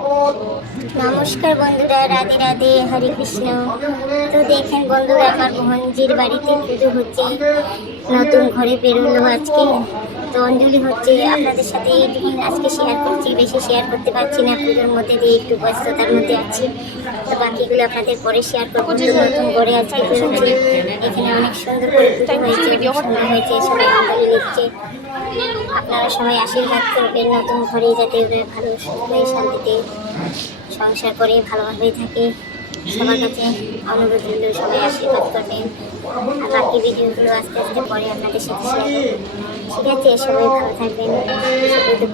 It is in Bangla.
নমস্কার বন্ধুরা, রাধে রাধে, হরে কৃষ্ণ। তো দেখেন বন্ধুরা, আমার বোনজির বাড়িতে পুজো হচ্ছে, নতুন ঘরে বেরোলো আজকে। তো অঞ্জলি হচ্ছে, আপনাদের সাথে এইটুকু আজকে শেয়ার করছি, বেশি শেয়ার করতে পারছি না, পুজোর মধ্যে দিয়ে একটু ব্যস্ততার মধ্যে আছি। তো বাকিগুলো আপনাদের পরে শেয়ার করবো। নতুন ঘরে আজকে বেরোচ্ছে, এখানে অনেক সুন্দর করে পুজো হয়েছে, অনেক সুন্দর হয়েছে, সবাই অঞ্জলি নিচ্ছে। আপনারা সবাই আশীর্বাদ করবেন, নতুন ঘরে যাতে ভালো সুখে শান্তিতে সংসার করে ভালোভাবে থাকে। সবার কাছে অনুরোধ রইল, সবাই আশীর্বাদ করবেন। আর বাকি ভিডিওগুলো আস্তে আস্তে পরে আপনাদের সাথে শেয়ার করবেন। ঠিক আছে, সবাই ভালো থাকবেন। সবাই তো